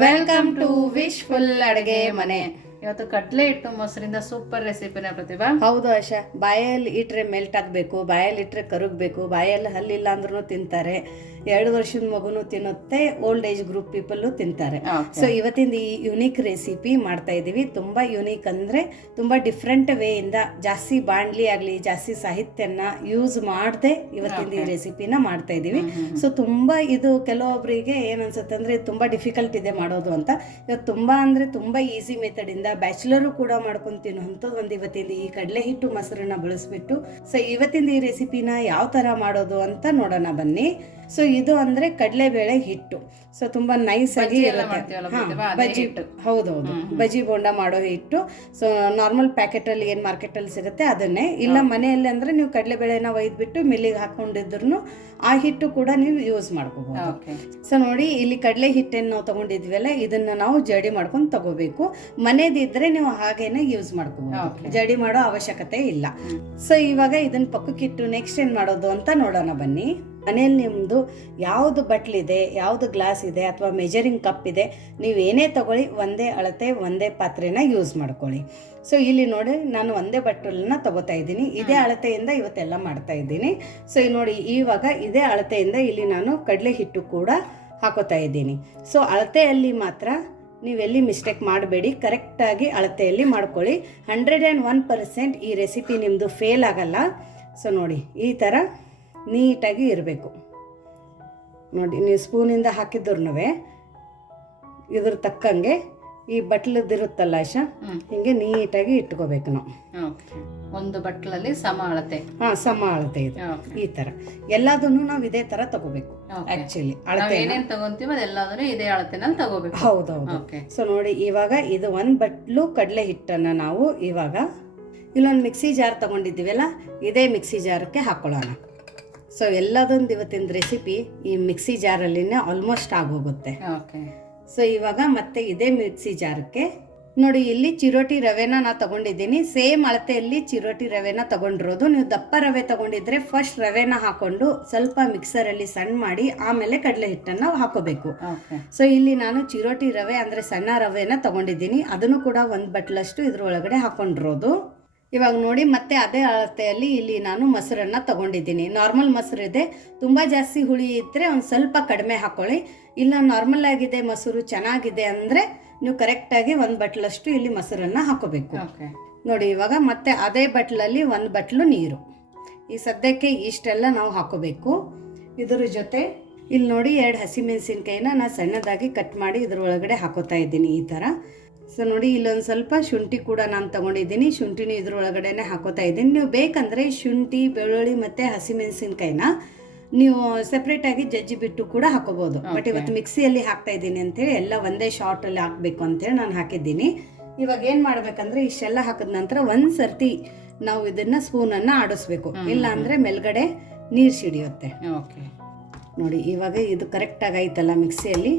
Welcome to wish full ಅಡುಗೆ ಮನೆ. ಇವತ್ತು ಕಡ್ಲೆ ಹಿಟ್ಟು ಮೊಸರಿಂದ ಸೂಪರ್ ರೆಸಿಪಿನ ಪ್ರತಿಭಾ. ಹೌದು ಆಶಾ, ಬಾಯಲ್ಲಿ ಇಟ್ರೆ ಮೆಲ್ಟ್ ಆಗಬೇಕು, ಬಾಯಲ್ಲಿ ಇಟ್ರೆ ಕರಗಬೇಕು, ಬಾಯಲ್ಲಿ ಹಲ್ಲಿಲ್ಲ ಅಂದ್ರೂ ತಿಂತಾರೆ. ಎರಡು ವರ್ಷದ ಮಗುನು ತಿನ್ನುತ್ತೆ ಓಲ್ಡ್ ಏಜ್ ಗ್ರೂಪ್ ಪೀಪಲ್ ತಿಂತಾರೆ. ಸೊ ಇವತ್ತಿಂದ ಈ ಯುನೀಕ್ ರೆಸಿಪಿ ಮಾಡ್ತಾ ಇದ್ದೀವಿ ತುಂಬಾ ಯುನೀಕ್ ಅಂದ್ರೆ ತುಂಬಾ ಡಿಫ್ರೆಂಟ್ ಇಂದ ಜಾಸ್ತಿ ಬಾಣ್ಲಿ ಆಗಲಿ ಜಾಸ್ತಿ ಸಾಹಿತ್ಯನ ಯೂಸ್ ಮಾಡದೆ ಇವತ್ತಿಂದ ಈ ರೆಸಿಪಿನ ಮಾಡ್ತಾ ಇದ್ದೀವಿ ಸೊ ತುಂಬಾ ಇದು ಕೆಲವೊಬ್ಬರಿಗೆ ಏನು ಅನ್ಸುತ್ತೆ ಅಂದರೆ ತುಂಬ ಡಿಫಿಕಲ್ಟ್ ಇದೆ ಮಾಡೋದು ಅಂತ. ಇವತ್ತು ತುಂಬಾ ಅಂದ್ರೆ ತುಂಬಾ ಈಸಿ ಮೆಥಡಿಂದ ಬ್ಯಾಚುಲರು ಕೂಡ ಮಾಡ್ಕೊಂಡು ತಿನ್ನುವಂಥದ್ದು ಒಂದು ಇವತ್ತಿಂದ ಈ ಕಡಲೆ ಹಿಟ್ಟು ಮೊಸರನ್ನ ಬಳಸ್ಬಿಟ್ಟು. ಸೊ ಇವತ್ತಿಂದ ಈ ರೆಸಿಪಿನ ಯಾವ ಥರ ಮಾಡೋದು ಅಂತ ನೋಡೋಣ ಬನ್ನಿ. ಸೊ ಇದು ಅಂದರೆ ಕಡಲೆಬೇಳೆ ಹಿಟ್ಟು. ಸೊ ತುಂಬಾ ನೈಸ್ ಆಗಿ ಬಜ್ಜಿ ಇರುತ್ತೆ. ಹಾ. ಹೌದೌದು. ಬಜ್ಜಿ ಬೋಂಡ ಮಾಡೋ ಹಿಟ್ಟು. ಸೊ ನಾರ್ಮಲ್ ಪ್ಯಾಕೆಟಲ್ಲಿ ಏನು ಮಾರ್ಕೆಟಲ್ಲಿ ಸಿಗುತ್ತೆ ಅದನ್ನೇ. ಇಲ್ಲ ಮನೆಯಲ್ಲಿ ಅಂದ್ರೆ ನೀವು ಕಡಲೆಬೇಳೆನ ಒಯ್ದ್ಬಿಟ್ಟು ಮಿಲ್ಲಿಗೆ ಹಾಕೊಂಡಿದ್ರು ಆ ಹಿಟ್ಟು ಕೂಡ ನೀವು ಯೂಸ್ ಮಾಡ್ಕೋಬಹುದು ಸೊ ನೋಡಿ ಇಲ್ಲಿ ಕಡಲೆ ಹಿಟ್ಟನ್ನು ನಾವು ತಗೊಂಡಿದ್ವಿಲ್ಲ ಇದನ್ನ ನಾವು ಜಡಿ ಮಾಡ್ಕೊಂಡು ತಗೋಬೇಕು. ಮನೆದಿದ್ರೆ ನೀವು ಹಾಗೇನೆ ಯೂಸ್ ಮಾಡ್ಕೋಬಹುದು. ಜಡಿ ಮಾಡೋ ಅವಶ್ಯಕತೆ ಇಲ್ಲ. ಸೊ ಇವಾಗ ಇದನ್ನ ಪಕ್ಕಕ್ಕಿಟ್ಟು ನೆಕ್ಸ್ಟ್ ಏನ್ ಮಾಡೋದು ಅಂತ ನೋಡೋಣ ಬನ್ನಿ. ಮನೆಯಲ್ಲಿ ನಿಮ್ಮದು ಯಾವುದು ಬಟ್ಲಿದೆ ಯಾವುದು ಗ್ಲಾಸ್ ಇದೆ ಅಥವಾ ಮೆಜರಿಂಗ್ ಕಪ್ ಇದೆ ನೀವು ಏನೇ ತಗೊಳ್ಳಿ ಒಂದೇ ಅಳತೆ ಒಂದೇ ಪಾತ್ರೆನ ಯೂಸ್ ಮಾಡ್ಕೊಳ್ಳಿ. ಸೊ ಇಲ್ಲಿ ನೋಡಿ ನಾನು ಒಂದೇ ಬಟ್ಟಲನ್ನ ತಗೋತಾ ಇದ್ದೀನಿ. ಇದೇ ಅಳತೆಯಿಂದ ಇವತ್ತೆಲ್ಲ ಮಾಡ್ತಾ ಇದ್ದೀನಿ. ಸೊ ಇಲ್ಲಿ ನೋಡಿ ಇವಾಗ ಇದೇ ಅಳತೆಯಿಂದ ಇಲ್ಲಿ ನಾನು ಕಡಲೆ ಹಿಟ್ಟು ಕೂಡ ಹಾಕೋತಾ ಇದ್ದೀನಿ. ಸೊ ಅಳತೆಯಲ್ಲಿ ಮಾತ್ರ ನೀವೆಲ್ಲಿ ಮಿಸ್ಟೇಕ್ ಮಾಡಬೇಡಿ. ಕರೆಕ್ಟಾಗಿ ಅಳತೆಯಲ್ಲಿ ಮಾಡ್ಕೊಳ್ಳಿ. ಹಂಡ್ರೆಡ್ ಆ್ಯಂಡ್ ಒನ್ ಪರ್ಸೆಂಟ್ ಈ ರೆಸಿಪಿ ನಿಮ್ಮದು ಫೇಲ್ ಆಗಲ್ಲ. ಸೊ ನೋಡಿ ಈ ಥರ ನೀಟಾಗಿ ಇರಬೇಕು. ನೋಡಿ ನೀವು ಸ್ಪೂನಿಂದ ಹಾಕಿದ್ರು ಇದ್ರ ತಕ್ಕಂಗೆ ಈ ಬಟ್ಲದಿರುತ್ತಲ್ಲ ಆಶಾ. ಹಿಂಗೆ ನೀಟಾಗಿ ಇಟ್ಕೋಬೇಕು ನಾವು. ಒಂದು ಬಟ್ಲಲ್ಲಿ ಸಮ ಅಳತೆ ಹಾ ಸಮ ಅಳತೆ ಇದೆ ಈ ತರ ಎಲ್ಲದನ್ನು ನಾವು ಇದೇ ತರ ತಗೋಬೇಕು ಆಕ್ಚುಲಿ ಅಳತೆ ಏನೇನು ತಗೊಂತೀವಿ ಅದೆಲ್ಲದನ್ನು ಇದೇ ಅಳತೆನಲ್ಲಿ ತಗೋಬೇಕು. ಹೌದೌದು. ಓಕೆ. ಸೊ ನೋಡಿ ಇವಾಗ ಇದು ಒಂದು ಬಟ್ಲು ಕಡಲೆ ಹಿಟ್ಟನ್ನ ನಾವು ಇವಾಗ ಇಲ್ಲೊಂದು ಮಿಕ್ಸಿ ಜಾರ್ ತಗೊಂಡಿದ್ದೀವಲ್ಲ ಇದೇ ಮಿಕ್ಸಿ ಜಾರಕ್ಕೆ ಹಾಕೊಳ್ಳೋಣ. ಸೊ ಎಲ್ಲದೊಂದು ಇವತ್ತಿನ ರೆಸಿಪಿ ಈ ಮಿಕ್ಸಿ ಜಾರಲ್ಲಿನೇ ಆಲ್ಮೋಸ್ಟ್ ಆಗೋಗುತ್ತೆ. ಓಕೆ ಸೊ ಇವಾಗ ಮತ್ತೆ ಇದೇ ಮಿಕ್ಸಿ ಜಾರಕ್ಕೆ ನೋಡಿ ಇಲ್ಲಿ ಚಿರೋಟಿ ರವೆನ ನಾ ತಗೊಂಡಿದ್ದೀನಿ. ಸೇಮ್ ಅಳತೆಯಲ್ಲಿ ಚಿರೋಟಿ ರವೆನ ತಗೊಂಡಿರೋದು. ನೀವು ದಪ್ಪ ರವೆ ತಗೊಂಡಿದ್ರೆ ಫಸ್ಟ್ ರವೆನ ಹಾಕೊಂಡು ಸ್ವಲ್ಪ ಮಿಕ್ಸರಲ್ಲಿ ಸಣ್ಣ ಮಾಡಿ ಆಮೇಲೆ ಕಡಲೆ ಹಿಟ್ಟನ್ನು ಹಾಕೋಬೇಕು. ಸೊ ಇಲ್ಲಿ ನಾನು ಚಿರೋಟಿ ರವೆ ಅಂದರೆ ಸಣ್ಣ ರವೆನ ತಗೊಂಡಿದ್ದೀನಿ. ಅದನ್ನು ಕೂಡ ಒಂದು ಬಟ್ಲಷ್ಟು ಇದ್ರೊಳಗಡೆ ಹಾಕೊಂಡಿರೋದು. ಇವಾಗ ನೋಡಿ ಮತ್ತೆ ಅದೇ ಅಳತೆಯಲ್ಲಿ ಇಲ್ಲಿ ನಾನು ಮೊಸರನ್ನು ತಗೊಂಡಿದ್ದೀನಿ. ನಾರ್ಮಲ್ ಮೊಸರು ಇದೆ ತುಂಬ ಜಾಸ್ತಿ ಹುಳಿ ಇದ್ದರೆ ಒಂದು ಸ್ವಲ್ಪ ಕಡಿಮೆ ಹಾಕೊಳ್ಳಿ. ಇಲ್ಲ ನಾರ್ಮಲ್ ಆಗಿದೆ ಮೊಸರು ಚೆನ್ನಾಗಿದೆ ಅಂದರೆ ನೀವು ಕರೆಕ್ಟಾಗಿ ಒಂದು ಬಟ್ಲಷ್ಟು ಇಲ್ಲಿ ಮೊಸರನ್ನು ಹಾಕೋಬೇಕು. ನೋಡಿ ಇವಾಗ ಮತ್ತೆ ಅದೇ ಬಟ್ಲಲ್ಲಿ ಒಂದು ಬಟ್ಲು ನೀರು. ಈ ಸದ್ಯಕ್ಕೆ ಇಷ್ಟೆಲ್ಲ ನಾವು ಹಾಕೋಬೇಕು. ಇದ್ರ ಜೊತೆ ಇಲ್ಲಿ ನೋಡಿ ಎರಡು ಹಸಿಮೆಣಸಿನ್ಕಾಯಿನ ನಾನು ಸಣ್ಣದಾಗಿ ಕಟ್ ಮಾಡಿ ಇದ್ರ ಒಳಗಡೆ ಹಾಕೋತಾ ಇದ್ದೀನಿ ಈ ಥರ ಸೊ ನೋಡಿ ಇಲ್ಲೊಂದು ಸ್ವಲ್ಪ ಶುಂಠಿ ಕೂಡ ನಾನು ತಗೊಂಡಿದ್ದೀನಿ. ಶುಂಠಿನೂ ಇದ್ರೊಳಗಡೆನೆ ಹಾಕೋತಾ ಇದ್ದೀನಿ. ನೀವು ಬೇಕಂದರೆ ಶುಂಠಿ ಬೆಳ್ಳುಳ್ಳಿ ಮತ್ತು ಹಸಿಮೆಣಸಿನ್ಕಾಯಿನ ನೀವು ಸೆಪ್ರೇಟಾಗಿ ಜಜ್ಜಿ ಬಿಟ್ಟು ಕೂಡ ಹಾಕೋಬೋದು. ಬಟ್ ಇವತ್ತು ಮಿಕ್ಸಿಯಲ್ಲಿ ಹಾಕ್ತಾ ಇದ್ದೀನಿ ಅಂತೇಳಿ ಎಲ್ಲ ಒಂದೇ ಶಾರ್ಟಲ್ಲಿ ಹಾಕಬೇಕು ಅಂತೇಳಿ ನಾನು ಹಾಕಿದ್ದೀನಿ. ಇವಾಗ ಏನು ಮಾಡಬೇಕಂದ್ರೆ ಇಷ್ಟೆಲ್ಲ ಹಾಕಿದ ನಂತರ ಒಂದು ಸರ್ತಿ ನಾವು ಇದನ್ನು ಸ್ಪೂನನ್ನು ಆಡಿಸ್ಬೇಕು. ಇಲ್ಲ ಅಂದರೆ ಮೇಲ್ಗಡೆ ನೀರು ಸಿಡಿಯುತ್ತೆ. ಓಕೆ ನೋಡಿ ಇವಾಗ ಇದು ಕರೆಕ್ಟಾಗಿ ಆಯ್ತಲ್ಲ ಮಿಕ್ಸಿಯಲ್ಲಿ.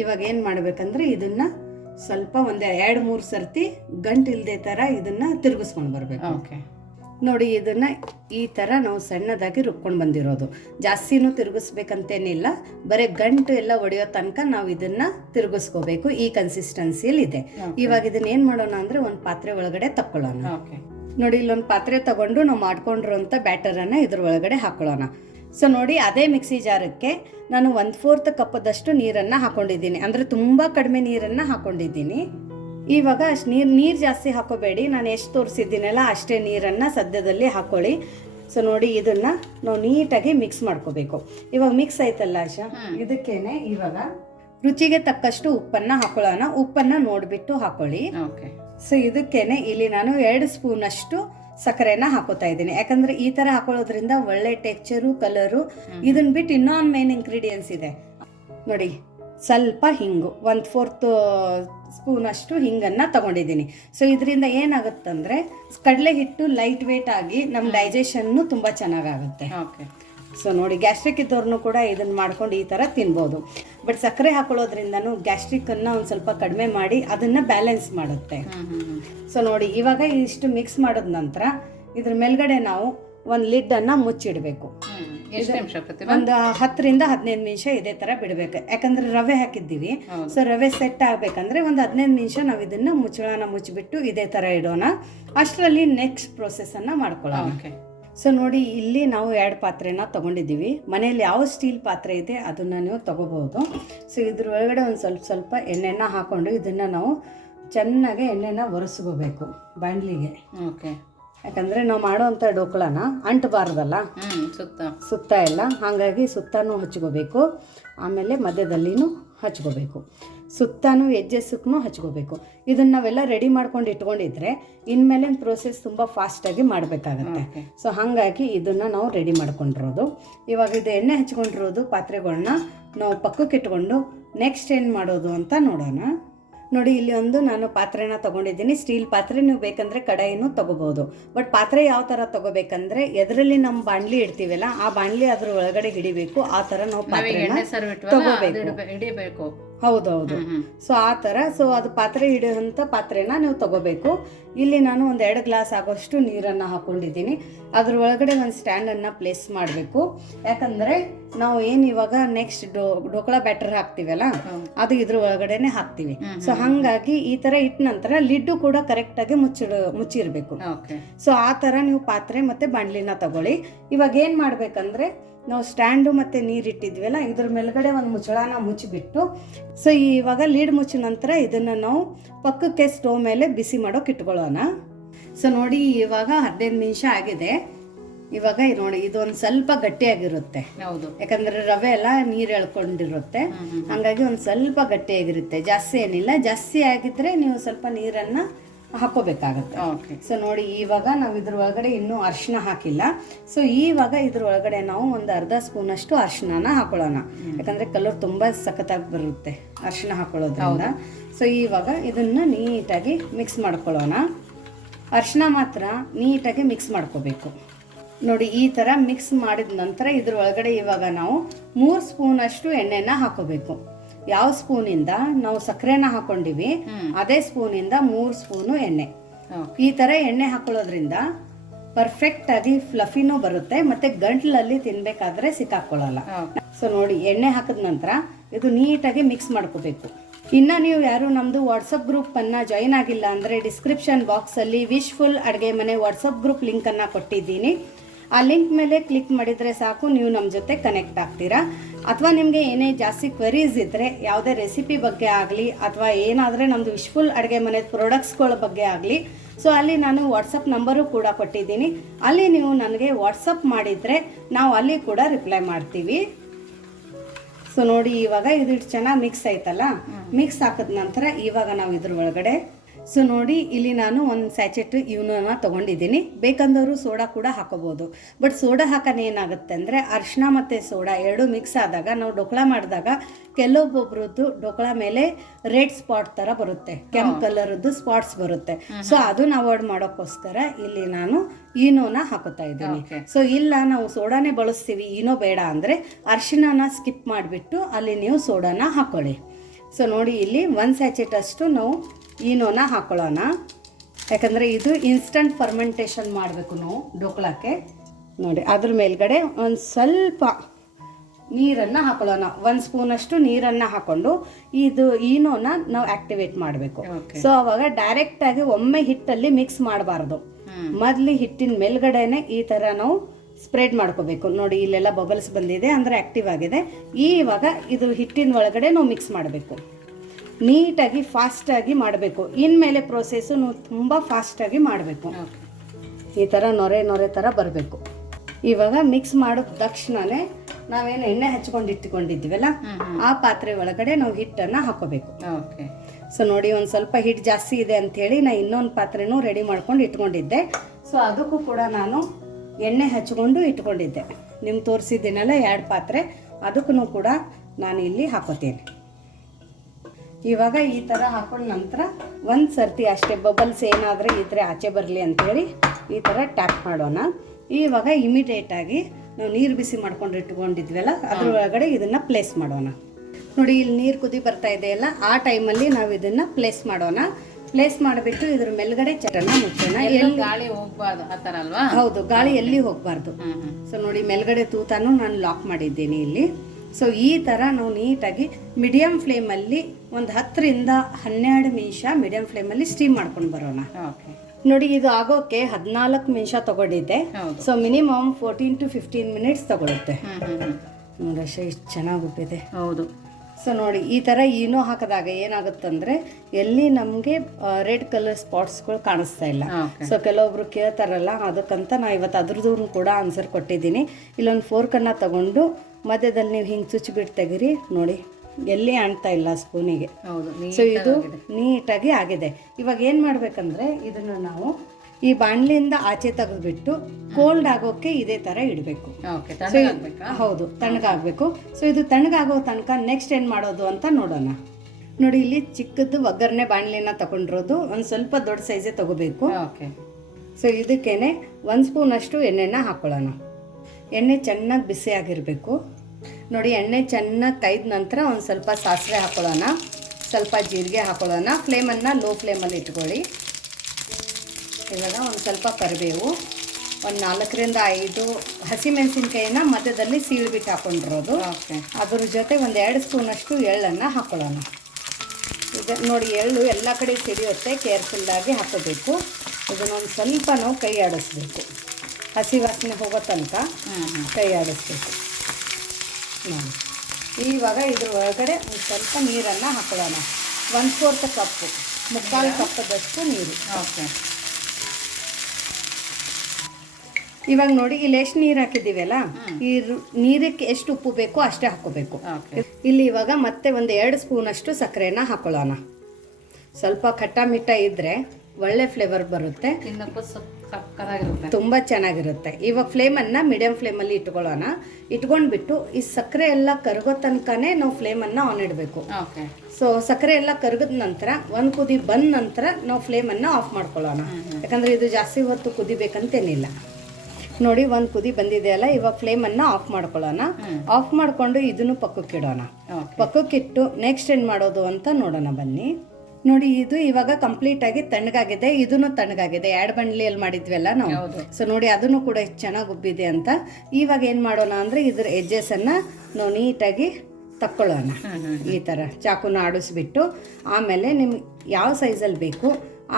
ಇವಾಗ ಏನು ಮಾಡಬೇಕಂದ್ರೆ ಇದನ್ನ ಸ್ವಲ್ಪ ಒಂದು ಎರಡು ಮೂರು ಸರ್ತಿ ಗಂಟು ಇಲ್ಲದೆ ಥರ ಇದನ್ನ ತಿರುಗಿಸ್ಕೊಂಡು ಬರಬೇಕು. ಓಕೆ ನೋಡಿ ಇದನ್ನ ಈ ಥರ ನಾವು ಸಣ್ಣದಾಗಿ ರುಬ್ಕೊಂಡು ಬಂದಿರೋದು. ಜಾಸ್ತಿನೂ ತಿರುಗಿಸ್ಬೇಕಂತೇನಿಲ್ಲ. ಬರೀ ಗಂಟು ಎಲ್ಲ ಒಡೆಯೋ ತನಕ ನಾವು ಇದನ್ನ ತಿರುಗಿಸ್ಕೋಬೇಕು. ಈ ಕನ್ಸಿಸ್ಟೆನ್ಸಿಯಲ್ಲಿ ಇದೆ ಇವಾಗ ಇದನ್ನ ಏನು ಮಾಡೋಣ ಅಂದ್ರೆ ಒಂದು ಪಾತ್ರೆ ಒಳಗಡೆ ತಕ್ಕೊಳ್ಳೋಣ. ಓಕೆ ನೋಡಿ ಇಲ್ಲೊಂದು ಪಾತ್ರೆ ತಗೊಂಡು ನಾವು ಮಾಡ್ಕೊಂಡಿರೋಂಥ ಬ್ಯಾಟರನ್ನು ಇದ್ರ ಒಳಗಡೆ ಹಾಕೊಳ್ಳೋಣ. ಸೊ ನೋಡಿ ಅದೇ ಮಿಕ್ಸಿ ಜಾರಕ್ಕೆ ನಾನು ಒಂದು ಫೋರ್ತ್ ಕಪ್ಪದಷ್ಟು ನೀರನ್ನು ಹಾಕೊಂಡಿದ್ದೀನಿ. ಅಂದರೆ ತುಂಬ ಕಡಿಮೆ ನೀರನ್ನು ಹಾಕೊಂಡಿದ್ದೀನಿ. ಇವಾಗ ಅಷ್ಟು ನೀರು ನೀರು ಜಾಸ್ತಿ ಹಾಕೋಬೇಡಿ. ನಾನು ಎಷ್ಟು ತೋರಿಸಿದ್ದೀನಲ್ಲ ಅಷ್ಟೇ ನೀರನ್ನು ಸದ್ಯದಲ್ಲಿ ಹಾಕೊಳ್ಳಿ. ಸೊ ನೋಡಿ ಇದನ್ನು ನಾವು ನೀಟಾಗಿ ಮಿಕ್ಸ್ ಮಾಡ್ಕೋಬೇಕು. ಇವಾಗ ಮಿಕ್ಸ್ ಆಯ್ತಲ್ಲ ಆಶಾ? ಇದಕ್ಕೇನೆ ಇವಾಗ ರುಚಿಗೆ ತಕ್ಕಷ್ಟು ಉಪ್ಪನ್ನು ಹಾಕೊಳ್ಳೋಣ. ಉಪ್ಪನ್ನು ನೋಡಿಬಿಟ್ಟು ಹಾಕೊಳ್ಳಿ. ಓಕೆ. ಸೊ ಇದಕ್ಕೇನೆ ಇಲ್ಲಿ ನಾನು ಎರಡು ಸ್ಪೂನ್ ಅಷ್ಟು ಸಕ್ಕರೆನ ಹಾಕೋತಾ ಇದ್ದೀನಿ. ಯಾಕಂದ್ರೆ ಈ ತರ ಹಾಕೊಳ್ಳೋದ್ರಿಂದ ಒಳ್ಳೆ ಟೆಕ್ಚರು ಕಲರು ಇದನ್ನ ಬಿಟ್ಟು ಇನ್ನೊಂದು ಮೇನ್ ಇಂಗ್ರೀಡಿಯೆಂಟ್ಸ್ ಇದೆ. ನೋಡಿ ಸ್ವಲ್ಪ ಹಿಂಗು ಒಂದು ಫೋರ್ತ್ ಸ್ಪೂನ್ ಅಷ್ಟು ಹಿಂಗನ್ನು ತಗೊಂಡಿದ್ದೀನಿ. ಸೊ ಇದರಿಂದ ಏನಾಗುತ್ತಂದ್ರೆ ಕಡಲೆ ಹಿಟ್ಟು ಲೈಟ್ ವೇಟ್ ಆಗಿ ನಮ್ಮ ಡೈಜೆಷನ್ನು ತುಂಬ ಚೆನ್ನಾಗಾಗುತ್ತೆ. ಓಕೆ ಸೊ ನೋಡಿ ಗ್ಯಾಸ್ಟ್ರಿಕ್ ಇದ್ದವ್ರನ್ನು ಕೂಡ ಇದನ್ನು ಮಾಡ್ಕೊಂಡು ಈ ಥರ ತಿನ್ಬೋದು. ಬಟ್ ಸಕ್ಕರೆ ಹಾಕೊಳ್ಳೋದ್ರಿಂದನೂ ಗ್ಯಾಸ್ಟ್ರಿಕ್ಕನ್ನು ಒಂದು ಸ್ವಲ್ಪ ಕಡಿಮೆ ಮಾಡಿ ಅದನ್ನು ಬ್ಯಾಲೆನ್ಸ್ ಮಾಡುತ್ತೆ. ಸೊ ನೋಡಿ ಇವಾಗ ಇಷ್ಟು ಮಿಕ್ಸ್ ಮಾಡಿದ ನಂತರ ಇದ್ರ ಮೇಲ್ಗಡೆ ನಾವು ಒಂದು ಲಿಡ್ಡನ್ನು ಮುಚ್ಚಿಡಬೇಕು. ಒಂದು ಹತ್ತರಿಂದ ಹದಿನೈದು ನಿಮಿಷ ಇದೇ ಥರ ಬಿಡಬೇಕು. ಯಾಕಂದ್ರೆ ರವೆ ಹಾಕಿದ್ದೀವಿ. ಸೊ ರವೆ ಸೆಟ್ ಆಗ್ಬೇಕಂದ್ರೆ ಒಂದು ಹದಿನೈದು ನಿಮಿಷ ನಾವು ಇದನ್ನು ಮುಚ್ಚಳನ ಮುಚ್ಚಿಬಿಟ್ಟು ಇದೇ ಥರ ಇಡೋಣ. ಅಷ್ಟರಲ್ಲಿ ನೆಕ್ಸ್ಟ್ ಪ್ರೊಸೆಸನ್ನು ಮಾಡ್ಕೊಳ್ಳೋಣ. ಓಕೆ ಸೊ ನೋಡಿ ಇಲ್ಲಿ ನಾವು ಎರಡು ಪಾತ್ರೆನ ತೊಗೊಂಡಿದ್ದೀವಿ. ಮನೆಯಲ್ಲಿ ಯಾವ ಸ್ಟೀಲ್ ಪಾತ್ರೆ ಇದೆ ಅದನ್ನು ನೀವು ತೊಗೋಬೋದು ಸೊ ಇದ್ರ ಒಳಗಡೆ ಒಂದು ಸ್ವಲ್ಪ ಸ್ವಲ್ಪ ಎಣ್ಣೆನ ಹಾಕ್ಕೊಂಡು ಇದನ್ನು ನಾವು ಚೆನ್ನಾಗಿ ಎಣ್ಣೆನ ಒರೆಸ್ಕೋಬೇಕು ಬಾಣಲಿಗೆ. ಓಕೆ. ಯಾಕಂದರೆ ನಾವು ಮಾಡುವಂಥ ಡೋಕ್ಳನ ಅಂಟಬಾರ್ದಲ್ಲ? ಸುತ್ತ. ಸುತ್ತ ಎಲ್ಲ. ಹಾಗಾಗಿ ಸುತ್ತಾನು ಹಚ್ಕೋಬೇಕು. ಆಮೇಲೆ ಮಧ್ಯದಲ್ಲಿನೂ ಹಚ್ಕೋಬೇಕು. ಸುತ್ತಾನು ಎಜ್ಜೆಸಕ್ಕೂ ಹಚ್ಕೋಬೇಕು. ಇದನ್ನ ನಾವೆಲ್ಲ ರೆಡಿ ಮಾಡ್ಕೊಂಡು ಇಟ್ಕೊಂಡಿದ್ರೆ ಇನ್ಮೇಲೆ ಪ್ರೋಸೆಸ್ ತುಂಬ ಫಾಸ್ಟಾಗಿ ಮಾಡಬೇಕಾಗತ್ತೆ. ಸೊ ಹಾಗಾಗಿ ಇದನ್ನ ನಾವು ರೆಡಿ ಮಾಡ್ಕೊಂಡಿರೋದು. ಇವಾಗ ಇದು ಎಣ್ಣೆ ಹಚ್ಕೊಂಡಿರೋದು ಪಾತ್ರೆಗಳನ್ನ ನಾವು ಪಕ್ಕಕ್ಕೆ ಇಟ್ಕೊಂಡು ನೆಕ್ಸ್ಟ್ ಏನು ಮಾಡೋದು ಅಂತ ನೋಡೋಣ. ನೋಡಿ ಇಲ್ಲಿ ಒಂದು ನಾನು ಪಾತ್ರೆನ ತಗೊಂಡಿದ್ದೀನಿ. ಸ್ಟೀಲ್ ಪಾತ್ರೆ ನೀವು ಬೇಕಂದ್ರೆ ಕಡಾಯಿನೂ ತಗೋಬಹುದು ಬಟ್ ಪಾತ್ರೆ ಯಾವ ಥರ ತಗೋಬೇಕಂದ್ರೆ ಎದರಲ್ಲಿ ನಮ್ಮ ಬಾಣಲಿ ಇಡ್ತೀವಲ್ಲ ಆ ಬಾಣಲಿ ಅದ್ರ ಒಳಗಡೆ ಹಿಡಿಬೇಕು. ಆ ಥರ ನಾವು ಪಾತ್ರೆ ತಗೋಬೇಕು. ಹಿಡಿಬೇಕು. ಹೌದೌದು. ಸೊ ಆ ಥರ ಸೊ ಅದು ಪಾತ್ರೆ ಹಿಡಿಯುವಂತ ಪಾತ್ರೆನ ನೀವು ತಗೋಬೇಕು. ಇಲ್ಲಿ ನಾನು ಒಂದು ಎರಡು ಗ್ಲಾಸ್ ಆಗೋಷ್ಟು ನೀರನ್ನ ಹಾಕ್ಕೊಂಡಿದ್ದೀನಿ ಅದ್ರ ಒಳಗಡೆ ಒಂದು ಸ್ಟ್ಯಾಂಡನ್ನು ಪ್ಲೇಸ್ ಮಾಡಬೇಕು. ಯಾಕಂದರೆ ನಾವು ಏನು ಇವಾಗ ನೆಕ್ಸ್ಟ್ ಡೋ ಡೋಕಳ ಬ್ಯಾಟರ್ ಹಾಕ್ತಿವಲ್ಲ ಅದು ಇದ್ರ ಒಳಗಡೆನೆ ಹಾಕ್ತೀವಿ. ಸೊ ಹಾಗಾಗಿ ಈ ತರ ಇಟ್ಟ ನಂತರ ಲಿಡ್ಡು ಕೂಡ ಕರೆಕ್ಟಾಗಿ ಮುಚ್ಚಿಡ ಮುಚ್ಚಿರ್ಬೇಕು. ಸೊ ಆ ತರ ನೀವು ಪಾತ್ರೆ ಮತ್ತೆ ಬಂಡ್ಲಿನ ತಗೊಳ್ಳಿ. ಇವಾಗ ಏನ್ ಮಾಡ್ಬೇಕಂದ್ರೆ ನಾವು ಸ್ಟ್ಯಾಂಡು ಮತ್ತು ನೀರು ಇಟ್ಟಿದ್ವಲ್ಲ ಇದ್ರ ಮೇಲ್ಗಡೆ ಒಂದು ಮುಚ್ಚಳನ ಮುಚ್ಚಿಬಿಟ್ಟು ಸೊ ಇವಾಗ ಲೀಡ್ ಮುಚ್ಚಿದ ನಂತರ ಇದನ್ನು ನಾವು ಪಕ್ಕಕ್ಕೆ ಸ್ಟೋವ್ ಮೇಲೆ ಬಿಸಿ ಮಾಡೋಕೆ ಇಟ್ಕೊಳ್ಳೋಣ. ಸೊ ನೋಡಿ ಇವಾಗ ಹದಿನೈದು ನಿಮಿಷ ಆಗಿದೆ. ಇವಾಗ ಇದು ನೋಡಿ ಇದೊಂದು ಸ್ವಲ್ಪ ಗಟ್ಟಿಯಾಗಿರುತ್ತೆ. ಹೌದು. ಯಾಕಂದ್ರೆ ರವೆ ಎಲ್ಲ ನೀರು ಎಳ್ಕೊಂಡಿರುತ್ತೆ. ಹಂಗಾಗಿ ಒಂದು ಸ್ವಲ್ಪ ಗಟ್ಟಿಯಾಗಿರುತ್ತೆ. ಜಾಸ್ತಿ ಏನಿಲ್ಲ ಜಾಸ್ತಿ ಆಗಿದ್ರೆ ನೀವು ಸ್ವಲ್ಪ ನೀರನ್ನ ಹಾಕೋಬೇಕಾಗತ್ತೆ. ಓಕೆ ಸೊ ನೋಡಿ ಇವಾಗ ನಾವು ಇದ್ರ ಒಳಗಡೆ ಇನ್ನೂ ಅರ್ಶಿನ ಹಾಕಿಲ್ಲ. ಸೊ ಇವಾಗ ಇದ್ರ ಒಳಗಡೆ ನಾವು ಒಂದು ಅರ್ಧ ಸ್ಪೂನ್ ಅಷ್ಟು ಅರ್ಶಿನ ಹಾಕೊಳ್ಳೋಣ ಯಾಕಂದ್ರೆ ಕಲರ್ ತುಂಬಾ ಸಖತ್ತಾಗಿ ಬರುತ್ತೆ ಅರ್ಶಿನ ಹಾಕೊಳ್ಳೋದ್ರಿಂದ. ಸೊ ಇವಾಗ ಇದನ್ನ ನೀಟಾಗಿ ಮಿಕ್ಸ್ ಮಾಡ್ಕೊಳ್ಳೋಣ. ಅರ್ಶಿನ ಮಾತ್ರ ನೀಟಾಗಿ ಮಿಕ್ಸ್ ಮಾಡ್ಕೋಬೇಕು. ನೋಡಿ ಈ ಥರ ಮಿಕ್ಸ್ ಮಾಡಿದ ನಂತರ ಇದ್ರ ಒಳಗಡೆ ಇವಾಗ ನಾವು ಮೂರು ಸ್ಪೂನಷ್ಟು ಎಣ್ಣೆನ ಹಾಕೋಬೇಕು. ಯಾವ ಸ್ಪೂನಿಂದ ನಾವು ಸಕ್ಕರೆನ ಹಾಕೊಂಡಿವಿ. ಅದೇ ಸ್ಪೂನಿಂದ ಮೂರು ಸ್ಪೂನು ಎಣ್ಣೆ. ಈ ಥರ ಎಣ್ಣೆ ಹಾಕೊಳ್ಳೋದ್ರಿಂದ ಪರ್ಫೆಕ್ಟ್ ಆಗಿ ಫ್ಲಫಿನೂ ಬರುತ್ತೆ ಮತ್ತೆ ಗಂಟ್ಲಲ್ಲಿ ತಿನ್ಬೇಕಾದ್ರೆ ಸಿಕ್ಕಾಕೊಳ್ಳಲ್ಲ. ಸೊ ನೋಡಿ ಎಣ್ಣೆ ಹಾಕಿದ ನಂತರ ಇದು ನೀಟಾಗಿ ಮಿಕ್ಸ್ ಮಾಡ್ಕೋಬೇಕು. ಇನ್ನ ನೀವು ಯಾರು ನಮ್ಮದು ವಾಟ್ಸಪ್ ಗ್ರೂಪ್ ಅನ್ನ ಜಾಯಿನ್ ಆಗಿಲ್ಲ ಅಂದ್ರೆ ಡಿಸ್ಕ್ರಿಪ್ಷನ್ ಬಾಕ್ಸಲ್ಲಿ ವಿಶ್ಫುಲ್ ಅಡುಗೆ ಮನೆ ವಾಟ್ಸಪ್ ಗ್ರೂಪ್ ಲಿಂಕನ್ನು ಕೊಟ್ಟಿದ್ದೀನಿ. ಆ ಲಿಂಕ್ ಮೇಲೆ ಕ್ಲಿಕ್ ಮಾಡಿದರೆ ಸಾಕು ನೀವು ನಮ್ಮ ಜೊತೆ ಕನೆಕ್ಟ್ ಆಗ್ತೀರಾ? ಅಥವಾ ನಿಮಗೆ ಏನೇ ಜಾಸ್ತಿ ಕ್ವೆರೀಸ್ ಇದ್ದರೆ ಯಾವುದೇ ರೆಸಿಪಿ ಬಗ್ಗೆ ಆಗಲಿ ಅಥವಾ ಏನಾದರೆ ನಮ್ಮದು ವಿಶ್ಫುಲ್ ಅಡುಗೆ ಮನೆ ಪ್ರಾಡಕ್ಟ್ಸ್ಗಳ ಬಗ್ಗೆ ಆಗಲಿ ಸೊ ಅಲ್ಲಿ ನಾನು ವಾಟ್ಸಪ್ ನಂಬರು ಕೂಡ ಕೊಟ್ಟಿದ್ದೀನಿ. ಅಲ್ಲಿ ನೀವು ನನಗೆ ವಾಟ್ಸಪ್ ಮಾಡಿದರೆ ನಾವು ಅಲ್ಲಿ ಕೂಡ ರಿಪ್ಲೈ ಮಾಡ್ತೀವಿ. ಸೊ ನೋಡಿ ಇವಾಗ ಇದು ಚೆನ್ನಾಗಿ ಮಿಕ್ಸ್ ಆಯ್ತಲ್ಲ? ಮಿಕ್ಸ್ ಹಾಕಿದ ನಂತರ ಇವಾಗ ನಾವು ಇದ್ರ ಒಳಗಡೆ ಸೊ ನೋಡಿ ಇಲ್ಲಿ ನಾನು ಒಂದು ಸ್ಯಾಚೆಟ್ ಇವನನ್ನ ತೊಗೊಂಡಿದ್ದೀನಿ. ಬೇಕಂದವರು ಸೋಡಾ ಕೂಡ ಹಾಕೋಬೋದು. ಬಟ್ ಸೋಡಾ ಹಾಕೋಣ ಏನಾಗುತ್ತೆ ಅಂದರೆ ಅರಿಶಿನ ಮತ್ತು ಸೋಡಾ ಎರಡು ಮಿಕ್ಸ್ ಆದಾಗ ನಾವು ಡೊಕ್ಳ ಮಾಡಿದಾಗ ಕೆಲವೊಬ್ಬೊಬ್ರದ್ದು ಡೊಕ್ಳ ಮೇಲೆ ರೆಡ್ ಸ್ಪಾಟ್ ಥರ ಬರುತ್ತೆ. ಕೆಂಪು ಕಲರದ್ದು ಸ್ಪಾಟ್ಸ್ ಬರುತ್ತೆ. ಸೊ ಅದನ್ನ ಅವಾಯ್ಡ್ ಮಾಡೋಕ್ಕೋಸ್ಕರ ಇಲ್ಲಿ ನಾನು ಈನೋನ ಹಾಕೋತಾ ಇದ್ದೀನಿ. ಸೊ ಇಲ್ಲ ನಾವು ಸೋಡಾನೇ ಬಳಸ್ತೀವಿ ಈನೋ ಬೇಡ ಅಂದರೆ ಅರಿಶಿಣನ ಸ್ಕಿಪ್ ಮಾಡಿಬಿಟ್ಟು ಅಲ್ಲಿ ನೀವು ಸೋಡಾನ ಹಾಕ್ಕೊಳ್ಳಿ ಸೊ ನೋಡಿ ಇಲ್ಲಿ ಒಂದು ಸ್ಯಾಚೆಟ್ ಅಷ್ಟು ನಾವು ಈನೋನ ಹಾಕೊಳ್ಳೋಣ. ಯಾಕಂದರೆ ಇದು ಇನ್ಸ್ಟಂಟ್ ಫರ್ಮೆಂಟೇಷನ್ ಮಾಡಬೇಕು ನಾವು ಡೋಕ್ಳಕ್ಕೆ. ನೋಡಿ ಅದ್ರ ಮೇಲ್ಗಡೆ ಒಂದು ಸ್ವಲ್ಪ ನೀರನ್ನು ಹಾಕೊಳ್ಳೋಣ. ಒಂದು ಸ್ಪೂನಷ್ಟು ನೀರನ್ನು ಹಾಕೊಂಡು ಇದು ಈನೋನ ನಾವು ಆಕ್ಟಿವೇಟ್ ಮಾಡಬೇಕು. ಸೊ ಅವಾಗ ಡೈರೆಕ್ಟಾಗಿ ಒಮ್ಮೆ ಹಿಟ್ಟಲ್ಲಿ ಮಿಕ್ಸ್ ಮಾಡಬಾರ್ದು. ಮೊದಲು ಹಿಟ್ಟಿನ ಮೇಲ್ಗಡೆನೆ ಈ ಥರ ನಾವು ಸ್ಪ್ರೆಡ್ ಮಾಡ್ಕೋಬೇಕು. ನೋಡಿ ಇಲ್ಲೆಲ್ಲ ಬಬಲ್ಸ್ ಬಂದಿದೆ ಅಂದರೆ ಆ್ಯಕ್ಟಿವ್ ಆಗಿದೆ. ಇವಾಗ ಇದು ಹಿಟ್ಟಿನ ಒಳಗಡೆ ನಾವು ಮಿಕ್ಸ್ ಮಾಡಬೇಕು. ನೀಟಾಗಿ ಫಾಸ್ಟಾಗಿ ಮಾಡಬೇಕು. ಇನ್ಮೇಲೆ ಪ್ರೋಸೆಸ್ಸು ನೀವು ತುಂಬ ಫಾಸ್ಟಾಗಿ ಮಾಡಬೇಕು. ಈ ಥರ ನೊರೆ ನೊರೆ ಥರ ಬರಬೇಕು. ಇವಾಗ ಮಿಕ್ಸ್ ಮಾಡಿದ ತಕ್ಷಣವೇ ನಾವೇನು ಎಣ್ಣೆ ಹಚ್ಕೊಂಡು ಹ್ಮ್ ಆ ಪಾತ್ರೆ ಒಳಗಡೆ ನಾವು ಹಿಟ್ಟನ್ನು ಹಾಕೋಬೇಕು. ಓಕೆ ಸೊ ನೋಡಿ ಒಂದು ಸ್ವಲ್ಪ ಹಿಟ್ ಜಾಸ್ತಿ ಇದೆ ಅಂಥೇಳಿ ನಾನು ಇನ್ನೊಂದು ಪಾತ್ರೆನೂ ರೆಡಿ ಮಾಡ್ಕೊಂಡು ಇಟ್ಕೊಂಡಿದ್ದೆ. ಸೊ ಅದಕ್ಕೂ ಕೂಡ ನಾನು ಎಣ್ಣೆ ಹಚ್ಕೊಂಡು ಇಟ್ಕೊಂಡಿದ್ದೆ. ನಿಮ್ಗೆ ತೋರಿಸಿದ್ದೀನಲ್ಲ ಎರಡು ಪಾತ್ರೆ ಅದಕ್ಕೂ ಕೂಡ ನಾನು ಇಲ್ಲಿ ಹಾಕೋತೀನಿ. ಇವಾಗ ಈ ಥರ ಹಾಕೊಂಡ ನಂತರ ಒಂದು ಸರ್ತಿ ಅಷ್ಟೇ ಬಬಲ್ಸ್ ಏನಾದರೂ ಇದ್ರೆ ಆಚೆ ಬರಲಿ ಅಂಥೇಳಿ ಈ ಥರ ಟ್ಯಾಪ್ ಮಾಡೋಣ. ಇವಾಗ ಇಮಿಡಿಯೇಟಾಗಿ ನಾವು ನೀರು ಬಿಸಿ ಮಾಡ್ಕೊಂಡು ಇಟ್ಕೊಂಡಿದ್ವಲ್ಲ ಅದ್ರ ಒಳಗಡೆ ಇದನ್ನು ಪ್ಲೇಸ್ ಮಾಡೋಣ. ನೋಡಿ ಇಲ್ಲಿ ನೀರು ಕುದಿ ಬರ್ತಾ ಇದೆಯಲ್ಲ ಆ ಟೈಮಲ್ಲಿ ನಾವು ಇದನ್ನು ಪ್ಲೇಸ್ ಮಾಡೋಣ. ಪ್ಲೇಸ್ ಮಾಡಿಬಿಟ್ಟು ಇದ್ರ ಮೇಲ್ಗಡೆ ಚಟನ ಮುಚ್ಚೋಣ. ಎಲ್ಲೂ ಗಾಳಿ ಹೋಗ್ಬಾರ್ದು ಆ ಥರ ಅಲ್ವಾ? ಹೌದು ಗಾಳಿ ಎಲ್ಲಿ ಹೋಗಬಾರ್ದು. ಸೊ ನೋಡಿ ಮೇಲ್ಗಡೆ ತೂತಾನು ನಾನು ಲಾಕ್ ಮಾಡಿದ್ದೀನಿ ಇಲ್ಲಿ. ಸೊ ಈ ಥರ ನಾವು ನೀಟಾಗಿ ಮೀಡಿಯಮ್ ಫ್ಲೇಮಲ್ಲಿ ಒಂದು ಹತ್ತರಿಂದ ಹನ್ನೆರಡು ನಿಮಿಷ ಮೀಡಿಯಮ್ ಫ್ಲೇಮಲ್ಲಿ ಸ್ಟೀಮ್ ಮಾಡ್ಕೊಂಡು ಬರೋಣ. ಓಕೆ ನೋಡಿ ಇದು ಆಗೋಕ್ಕೆ ಹದಿನಾಲ್ಕು ನಿಮಿಷ ತಗೊಂಡಿದ್ದೆ. So minimum fourteen to fifteen minutes ತಗೊಳುತ್ತೆ. ನೋಡಿ ಇಷ್ಟು ಚೆನ್ನಾಗಿ ಉಬ್ಬಿದೆ ಹೌದು. ಸೊ ನೋಡಿ ಈ ಥರ ಏನೋ ಹಾಕಿದಾಗ ಏನಾಗುತ್ತಂದ್ರೆ ಎಲ್ಲಿ ನಮಗೆ ರೆಡ್ ಕಲರ್ ಸ್ಪಾಟ್ಸ್ಗಳು ಕಾಣಿಸ್ತಾ ಇಲ್ಲ. ಸೊ ಕೆಲವೊಬ್ರು ಕೇಳ್ತಾರಲ್ಲ ಅದಕ್ಕಂತ ನಾ ಇವತ್ತು ಅದ್ರದ್ದು ಕೂಡ ಆನ್ಸರ್ ಕೊಟ್ಟಿದ್ದೀನಿ. ಇಲ್ಲೊಂದು ಫೋರ್ಕನ್ನು ತಗೊಂಡು ಮಧ್ಯದಲ್ಲಿ ನೀವು ಹಿಂಗೆ ಚುಚ್ಚಿಬಿಟ್ಟು ತೆಗೀರಿ ನೋಡಿ. ಎಲ್ಲಿ ಅಂಟ ಇಲ್ಲ ಸ್ಪೂನಿಗೆ. ಹೌದು ಸೊ ಇದು ನೀಟಾಗಿ ಆಗಿದೆ. ಇವಾಗ ಏನು ಮಾಡಬೇಕಂದ್ರೆ ಇದನ್ನು ನಾವು ಈ ಬಾಣಲಿಯಿಂದ ಆಚೆ ತೆಗೆದುಬಿಟ್ಟು ಕೋಲ್ಡ್ ಆಗೋಕ್ಕೆ ಇದೇ ಥರ ಇಡಬೇಕು. ಹೌದು ತಣ್ಣಗಾಗಬೇಕು. ಸೊ ಇದು ತಣ್ಣಗಾಗೋ ತನಕ ನೆಕ್ಸ್ಟ್ ಏನು ಮಾಡೋದು ಅಂತ ನೋಡೋಣ. ನೋಡಿ ಇಲ್ಲಿ ಚಿಕ್ಕದ್ದು ಒಗ್ಗರಣೆ ಬಾಣಲಿನ ತಗೊಂಡಿರೋದು ಒಂದು ಸ್ವಲ್ಪ ದೊಡ್ಡ ಸೈಜೇ ತಗೋಬೇಕು. ಓಕೆ. ಸೊ ಇದಕ್ಕೇನೆ ಒಂದು ಸ್ಪೂನಷ್ಟು ಎಣ್ಣೆನ ಹಾಕೊಳ್ಳೋಣ. ಎಣ್ಣೆ ಚೆನ್ನಾಗಿ ಬಿಸಿ ಆಗಿರಬೇಕು ನೋಡಿ ಎಣ್ಣೆ ಚೆನ್ನಾಗಿ ಕೈದ ನಂತರ ಒಂದು ಸ್ವಲ್ಪ ಸಾಸಿವೆ ಹಾಕೊಳ್ಳೋಣ. ಸ್ವಲ್ಪ ಜೀರಿಗೆ ಹಾಕೊಳ್ಳೋಣ. ಫ್ಲೇಮನ್ನು ಲೋ ಫ್ಲೇಮಲ್ಲಿ ಇಟ್ಕೊಳ್ಳಿ. ಇವಾಗ ಒಂದು ಸ್ವಲ್ಪ ಕರಿಬೇವು. ಒಂದು ನಾಲ್ಕರಿಂದ ಐದು ಹಸಿಮೆಣಸಿನ್ಕಾಯಿನ ಮಧ್ಯದಲ್ಲಿ ಸೀಳ್ಬಿಟ್ಟು ಹಾಕೊಂಡಿರೋದು. ಓಕೆ. ಅದ್ರ ಜೊತೆ ಒಂದು ಎರಡು ಸ್ಪೂನಷ್ಟು ಎಳ್ಳನ್ನು ಹಾಕೊಳ್ಳೋಣ. ಈಗ ನೋಡಿ ಎಳ್ಳು ಎಲ್ಲ ಕಡೆ ಸಿಡಿಯುತ್ತೆ. ಕೇರ್ಫುಲ್ಲಾಗಿ ಹಾಕೋಬೇಕು. ಇದನ್ನೊಂದು ಸ್ವಲ್ಪ ನಾವು ಕೈ ಆಡಿಸ್ಬೇಕು ಹಸಿ ವಾಸನೆ ಹೋಗೋ ತನಕ ಕೈ ಆಡಿಸ್ಬೇಕು ನೋಡಿ ಇವಾಗ ಇದ್ರ ಒಳಗಡೆ ಸ್ವಲ್ಪ ನೀರನ್ನು ಹಾಕೊಳ್ಳೋಣ. One fourth cup. ಮುಕ್ಕಾಲು ಕಪ್ಪದಷ್ಟು ನೀರು. ಓಕೆ ಇವಾಗ ನೋಡಿ ಇಲ್ಲಿ ಎಷ್ಟು ನೀರು ಹಾಕಿದ್ದೀವಲ್ಲ? ಈ ನೀರಕ್ಕೆ ಎಷ್ಟು ಉಪ್ಪು ಬೇಕೋ ಅಷ್ಟೇ ಹಾಕೋಬೇಕು ಇಲ್ಲಿ ಇವಾಗ ಮತ್ತೆ ಒಂದು ಎರಡು ಸ್ಪೂನಷ್ಟು ಸಕ್ಕರೆನ ಹಾಕೊಳ್ಳೋಣ. ಸ್ವಲ್ಪ ಖಟ್ಟ ಮಿಟ್ಟ ಇದ್ದರೆ ಒಳ್ಳೆ ಫ್ಲೇವರ್ ಬರುತ್ತೆ. ಸಕ್ಕತ್ತಾಗಿರುತ್ತೆ ತುಂಬ ಚೆನ್ನಾಗಿರುತ್ತೆ. ಇವಾಗ ಫ್ಲೇಮನ್ನು ಮೀಡಿಯಮ್ ಫ್ಲೇಮಲ್ಲಿ ಇಟ್ಕೊಳ್ಳೋಣ. ಇಟ್ಕೊಂಡ್ಬಿಟ್ಟು ಈ ಸಕ್ಕರೆ ಎಲ್ಲ ಕರಗೋ ತನಕನೇ ನಾವು ಫ್ಲೇಮನ್ನು ಆನ್ ಇಡಬೇಕು. ಓಕೆ. ಸೊ ಸಕ್ಕರೆ ಎಲ್ಲ ಕರಗಿದ ನಂತರ ಒಂದು ಕುದಿ ಬಂದ ನಂತರ ನಾವು ಫ್ಲೇಮನ್ನು ಆಫ್ ಮಾಡ್ಕೊಳ್ಳೋಣ. ಯಾಕಂದರೆ ಇದು ಜಾಸ್ತಿ ಹೊತ್ತು ಕುದಿಬೇಕಂತೇನಿಲ್ಲ. ನೋಡಿ ಒಂದು ಕುದಿ ಬಂದಿದೆಯಲ್ಲ ಇವಾಗ ಫ್ಲೇಮನ್ನು ಆಫ್ ಮಾಡ್ಕೊಳ್ಳೋಣ. ಆಫ್ ಮಾಡಿಕೊಂಡು ಇದನ್ನು ಪಕ್ಕಕ್ಕಿಡೋಣ. ಪಕ್ಕಕ್ಕಿಟ್ಟು ನೆಕ್ಸ್ಟ್ ಏನು ಮಾಡೋದು ಅಂತ ನೋಡೋಣ ಬನ್ನಿ. ನೋಡಿ ಇದು ಇವಾಗ ಕಂಪ್ಲೀಟ್ ಆಗಿ ತಣ್ಣಗಾಗಿದೆ. ಇದನ್ನು ತಣ್ಣಗಾಗಿದೆ. ಎರಡು ಬಂಡ್ಲಿಯಲ್ಲಿ ಮಾಡಿದ್ವಲ್ಲ ನಾವು. ಸೊ ನೋಡಿ ಅದನ್ನು ಕೂಡ ಎಷ್ಟು ಚೆನ್ನಾಗಿ ಉಬ್ಬಿದೆ ಅಂತ. ಇವಾಗ ಏನು ಮಾಡೋಣ ಅಂದರೆ ಇದ್ರ ಎಜ್ಜಸನ್ನು ನಾವು ನೀಟಾಗಿ ತಕ್ಕೊಳ್ಳೋಣ. ಈ ಥರ ಚಾಕುನ ಆಡಿಸ್ಬಿಟ್ಟು ಆಮೇಲೆ ನಿಮ್ಗೆ ಯಾವ ಸೈಜಲ್ಲಿ ಬೇಕು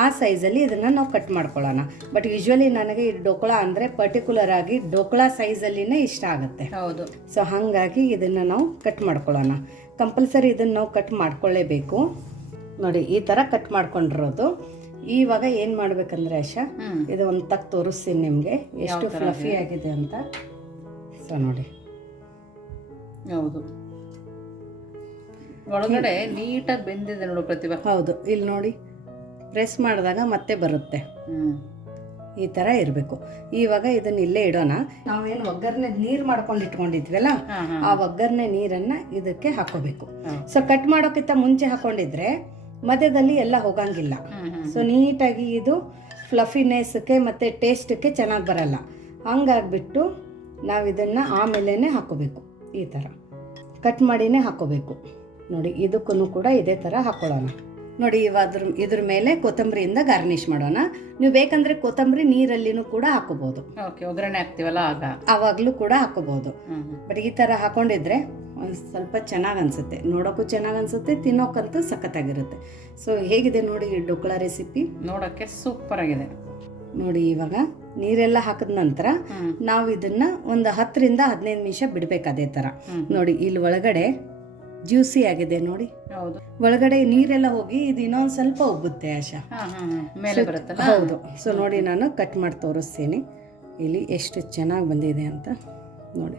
ಆ ಸೈಜಲ್ಲಿ ಇದನ್ನು ನಾವು ಕಟ್ ಮಾಡ್ಕೊಳ್ಳೋಣ. ಬಟ್ ಯೂಶ್ವಲಿ ನನಗೆ ಈ ಡೋಕ್ಳ ಅಂದರೆ ಪರ್ಟಿಕ್ಯುಲರ್ ಆಗಿ ಡೋಕ್ಳ ಸೈಜಲ್ಲಿನೇ ಇಷ್ಟ ಆಗುತ್ತೆ. ಹೌದು. ಸೊ ಹಾಗಾಗಿ ಇದನ್ನು ನಾವು ಕಟ್ ಮಾಡ್ಕೊಳ್ಳೋಣ. ಕಂಪಲ್ಸರಿ ಇದನ್ನು ನಾವು ಕಟ್ ಮಾಡ್ಕೊಳ್ಳೇಬೇಕು. ನೋಡಿ ಈ ಥರ ಕಟ್ ಮಾಡ್ಕೊಂಡಿರೋದು. ಇವಾಗ ಏನು ಮಾಡ್ಬೇಕಂದ್ರೆ ಆಶಾ ಇದು ಒಂದು ತಕ್ ತೋರಿಸ್ತೀನಿ ನಿಮಗೆ. ಎಷ್ಟು ಫ್ಲಫಿ ಆಗಿದೆ ಅಂತ. ಸೊ ನೋಡಿ. ಹೌದು. ಒಳಗಡೆ ನೀಟಾಗಿ ಬೆಂದಿದೆ ನೋಡು ಪ್ರತಿಭಾ. ಹೌದು ಇಲ್ಲಿ ನೋಡಿ. ಪ್ರೆಸ್ ಮಾಡಿದಾಗ ಮತ್ತೆ ಬರುತ್ತೆ. ಈ ಥರ ಇರಬೇಕು. ಇವಾಗ ಇದನ್ನ ಇಲ್ಲೇ ಇಡೋಣ. ನಾವೇನು ಒಗ್ಗರಣೆ ನೀರು ಮಾಡ್ಕೊಂಡು ಇಟ್ಕೊಂಡಿದ್ವಲ್ಲ ಆ ಒಗ್ಗರಣೆ ನೀರನ್ನ ಇದಕ್ಕೆ ಹಾಕೋಬೇಕು. ಸೊ ಕಟ್ ಮಾಡೋಕ್ಕಿಂತ ಮುಂಚೆ ಹಾಕೊಂಡಿದ್ರೆ ಮಧ್ಯದಲ್ಲಿ ಎಲ್ಲ ಹೋಗಂಗಿಲ್ಲ. ಸೊ ನೀಟಾಗಿ ಇದು ಫ್ಲಫಿನೆಸ್ಗೆ ಮತ್ತು ಟೇಸ್ಟಕ್ಕೆ ಚೆನ್ನಾಗಿ ಬರಲ್ಲ. ಹಂಗಾಗ್ಬಿಟ್ಟು ನಾವು ಇದನ್ನು ಆಮೇಲೆ ಹಾಕೋಬೇಕು ಈ ಥರ ಕಟ್ ಮಾಡಿನೇ ಹಾಕೋಬೇಕು. ನೋಡಿ ಇದಕ್ಕೂ ಕೂಡ ಇದೇ ಥರ ಹಾಕೊಳ್ಳೋಣ. ನೋಡಿ ಇವಾದ್ರ ಇದ್ರ ಮೇಲೆ ಕೊತ್ತಂಬರಿಯಿಂದ ಗಾರ್ನಿಷ್ ಮಾಡೋಣ. ನೀವು ಬೇಕಂದ್ರೆ ಕೊತ್ತಂಬರಿ ನೀರಲ್ಲಿನೂ ಕೂಡ ಹಾಕೋಬಹುದು ಓಕೆ ಒಗ್ಗರಣೆ ಹಾಕ್ತಿವಲ್ಲ ಆಗ? ಆವಾಗಲೂ ಕೂಡ ಹಾಕೋಬಹುದು ಬಟ್ ಈ ಥರ ಹಾಕೊಂಡಿದ್ರೆ ಒಂದು ಸ್ವಲ್ಪ ಚೆನ್ನಾಗಿ ಅನಿಸುತ್ತೆ. ನೋಡೋಕ್ಕೂ ಚೆನ್ನಾಗಿ ಅನಿಸುತ್ತೆ ತಿನ್ನೋಕ್ಕಂತೂ ಸಖತ್ತಾಗಿರುತ್ತೆ. ಸೊ ಹೇಗಿದೆ ನೋಡಿ ಈ ಡೊಕ್ಳ ರೆಸಿಪಿ ನೋಡೋಕ್ಕೆ ಸೂಪರ್ ಆಗಿದೆ. ನೋಡಿ ಇವಾಗ ನೀರೆಲ್ಲ ಹಾಕಿದ ನಂತರ ನಾವು ಇದನ್ನ ಒಂದು ಹತ್ತರಿಂದ ಹದಿನೈದು ನಿಮಿಷ ಬಿಡಬೇಕು ಅದೇ ಥರ ನೋಡಿ ಇಲ್ಲಿ ಒಳಗಡೆ ಜ್ಯೂಸಿ ಆಗಿದೆ ನೋಡಿ. ಹೌದು. ಒಳಗಡೆ ನೀರೆಲ್ಲ ಹೋಗಿ ಇದು ಇನ್ನೊಂದು ಸ್ವಲ್ಪ ಉಬ್ಬುತ್ತೆ ಆಶಾ. ಮೇಲೆ ಬರುತ್ತಲ್ಲ? ಹೌದು. ಸೊ ನೋಡಿ ನಾನು ಕಟ್ ಮಾಡಿ ತೋರಿಸ್ತೀನಿ. ಇಲ್ಲಿ ಎಷ್ಟು ಚೆನ್ನಾಗಿ ಬಂದಿದೆ ಅಂತ. ನೋಡಿ.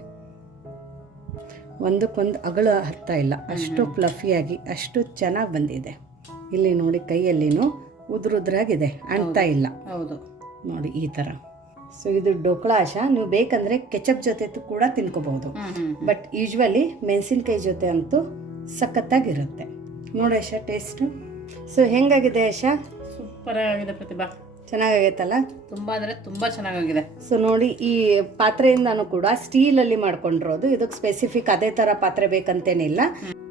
ಒಂದಕ್ಕೊಂದು ಅಗಳು ಹತ್ತಾ ಇಲ್ಲ. ಅಷ್ಟು ಫ್ಲಫಿಯಾಗಿ ಅಷ್ಟು ಚೆನ್ನಾಗಿ ಬಂದಿದೆ. ಇಲ್ಲಿ ನೋಡಿ ಕೈಯಲ್ಲಿನೂ ಉದುರುದ್ರಾಗಿದೆ ಅಂಟ್ತಾ ಇಲ್ಲ. ಹೌದು. ನೋಡಿ ಈ ಥರ ಸೊ ಇದು ಡೊಕ್ಳಾಶ ಆಶಾ ನೀವು ಬೇಕಂದರೆ ಕೆಚಪ್ ಜೊತೆ ಕೂಡ ತಿನ್ಕೋಬಹುದು. ಬಟ್ ಯೂಶ್ವಲಿ ಮೆಣಸಿನ್ಕಾಯಿ ಜೊತೆ ಅಂತೂ ಸಖತ್ತಾಗಿರುತ್ತೆ. ನೋಡಿ ಆಶಾ ಟೇಸ್ಟು ಸೊ ಹೆಂಗಾಗಿದೆ ಆಶಾ? ಸೂಪರ್ ಆಗಿದೆ ಪ್ರತಿಭಾ. ಚೆನ್ನಾಗಾಗೈತಲ್ಲ? ತುಂಬಾ ಅಂದರೆ ತುಂಬಾ ಚೆನ್ನಾಗಾಗಿದೆ. ಸೊ ನೋಡಿ ಈ ಪಾತ್ರೆಯಿಂದನೂ ಕೂಡ ಸ್ಟೀಲಲ್ಲಿ ಮಾಡ್ಕೊಂಡಿರೋದು. ಇದಕ್ಕೆ ಸ್ಪೆಸಿಫಿಕ್ ಅದೇ ಥರ ಪಾತ್ರೆ ಬೇಕಂತೇನಿಲ್ಲ.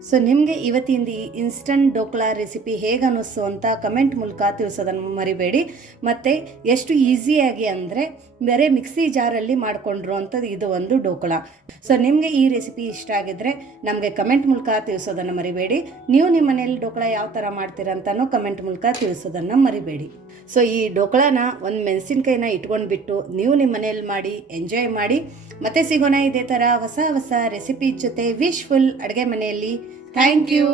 ಸೊ ನಿಮಗೆ ಇವತ್ತಿಂದ ಈ ಇನ್ಸ್ಟಂಟ್ ಡೋಕ್ಲಾ ರೆಸಿಪಿ ಹೇಗೆ ಅನ್ನಿಸ್ತು ಅಂತ ಕಮೆಂಟ್ ಮೂಲಕ ತಿಳಿಸೋದನ್ನು ಮರಿಬೇಡಿ. ಮತ್ತು ಎಷ್ಟು ಈಸಿಯಾಗಿ ಅಂದರೆ ಬೇರೆ ಮಿಕ್ಸಿ ಜಾರಲ್ಲಿ ಮಾಡಿಕೊಂಡ್ರು ಅಂಥದ್ದು ಇದು ಒಂದು ಡೋಕ್ಳ ಸೊ ನಿಮಗೆ ಈ ರೆಸಿಪಿ ಇಷ್ಟ ಆಗಿದ್ರೆ ನಮಗೆ ಕಮೆಂಟ್ ಮೂಲಕ ತಿಳಿಸೋದನ್ನು ಮರಿಬೇಡಿ. ನೀವು ನಿಮ್ಮ ಮನೇಲಿ ಡೋಕ್ಳ ಯಾವ ಥರ ಮಾಡ್ತೀರಾ ಅಂತಲೂ ಕಮೆಂಟ್ ಮೂಲಕ ತಿಳಿಸೋದನ್ನು ಮರಿಬೇಡಿ. ಸೊ ಈ ಡೋಕ್ಳಾನ ಒಂದು ಮೆಣಸಿನ್ಕಾಯಿನ ಇಟ್ಕೊಂಡ್ಬಿಟ್ಟು ನೀವು ನಿಮ್ಮ ಮನೇಲಿ ಮಾಡಿ ಎಂಜಾಯ್ ಮಾಡಿ. ಮತ್ತೆ ಸಿಗೋಣ ಇದೇ ಥರ ಹೊಸ ಹೊಸ ರೆಸಿಪಿ ಜೊತೆ ವಿಶ್ಫುಲ್ ಅಡುಗೆ ಮನೆಯಲ್ಲಿ. Thank you